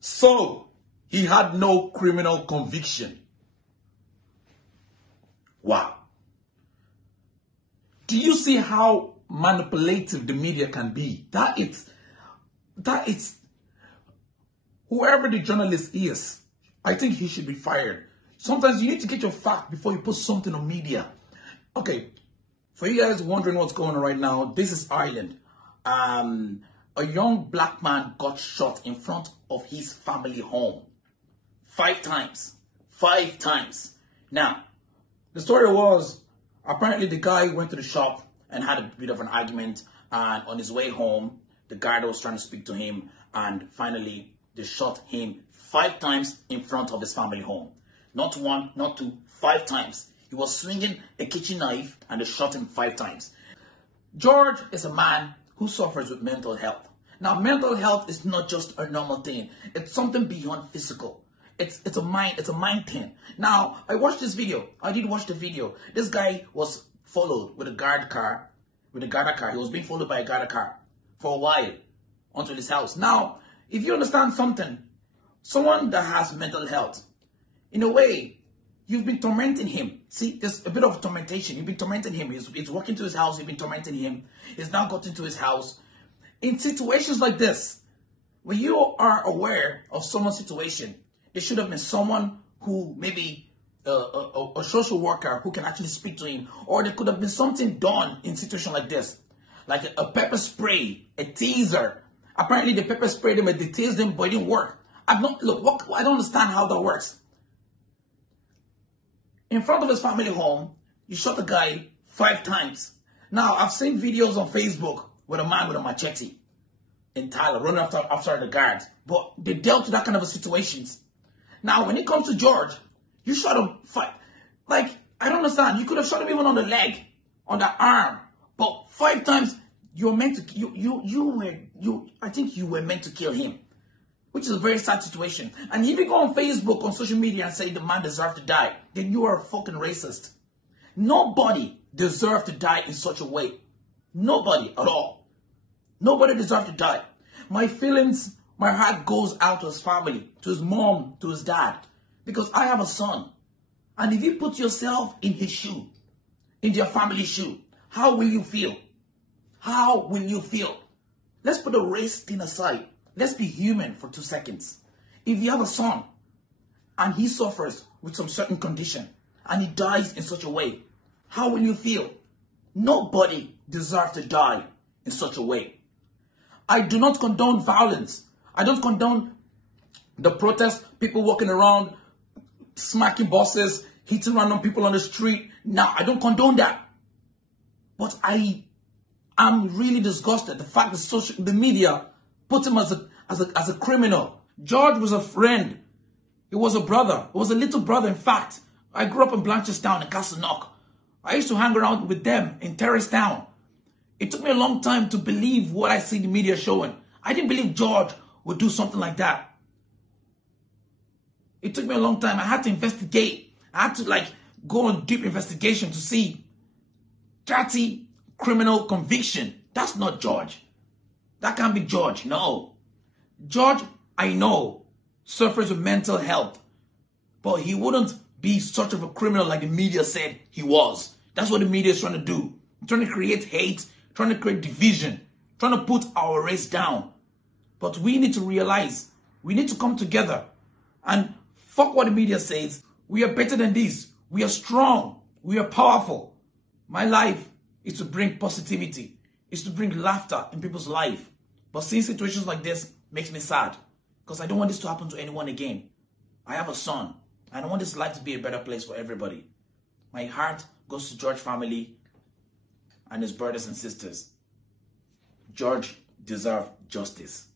So, he had no criminal conviction. Wow. Do you see how manipulative the media can be? That it's, whoever the journalist is, I think he should be fired. Sometimes you need to get your fact before you put something on media. Okay, for you guys wondering what's going on right now, this is Ireland. A young black man got shot in front of his family home. 5 times. 5 times. Now, the story was, apparently the guy went to the shop and had a bit of an argument, and on his way home, the guard was trying to speak to him, and finally, they shot him 5 times in front of his family home. Not 1, not 2, 5 times. He was swinging a kitchen knife, and they shot him 5 times. George is a man who suffers with mental health. Now, mental health is not just a normal thing. It's something beyond physical. It's a mind thing. Now, I watched this video. I did watch the video. This guy was followed with a guard car. He was being followed by a guard car for a while onto his house. Now, if you understand something, someone that has mental health, in a way, you've been tormenting him. See, there's a bit of tormentation. You've been tormenting him. He's walking to his house. You've been tormenting him. He's now got into his house. In situations like this, when you are aware of someone's situation, it should have been someone who maybe a social worker who can actually speak to him, or there could have been something done in a situation like this, like a pepper spray, a taser. Apparently, the pepper sprayed them and they tased them, but it didn't work. I don't understand how that works. In front of his family home, you shot the guy 5 times. Now, I've seen videos on Facebook with a man with a machete in Tyler running after the guards, but they dealt with that kind of situations. Now, when it comes to George, you shot him 5. Like, I don't understand. You could have shot him even on the leg, on the arm, but 5 times you were meant to. I think you were meant to kill him, which is a very sad situation. And if you go on Facebook, on social media, and say the man deserved to die, then you are a fucking racist. Nobody deserved to die in such a way. Nobody at all. Nobody deserved to die. My feelings, my heart goes out to his family, to his mom, to his dad, because I have a son. And if you put yourself in his shoe, in their family's shoe, how will you feel? How will you feel? Let's put the race thing aside. Let's be human for 2 seconds. If you have a son and he suffers with some certain condition and he dies in such a way, how will you feel? Nobody deserves to die in such a way. I do not condone violence. I don't condone the protests, people walking around, smacking buses, hitting random people on the street. Now, I don't condone that. But I am really disgusted. The fact that the media put him as a criminal. George was a friend. He was a brother. He was a little brother, in fact. I grew up in Blanchardstown in Castleknock. I used to hang around with them in Terrace-town. It took me a long time to believe what I see the media showing. I didn't believe George would do something like that. It took me a long time. I had to investigate. I had to go on deep investigation to see 30 criminal conviction. That's not George. That can't be George. No. George, I know, suffers with mental health. But he wouldn't be such of a criminal like the media said he was. That's what the media is trying to do. Trying to create hate, trying to create division, trying to put our race down. But we need to realize, we need to come together and fuck what the media says. We are better than this. We are strong. We are powerful. My life is to bring positivity. Is to bring laughter in people's life. But seeing situations like this makes me sad. Because I don't want this to happen to anyone again. I have a son. I don't want this life to be a better place for everybody. My heart goes to George family and his brothers and sisters. George deserves justice.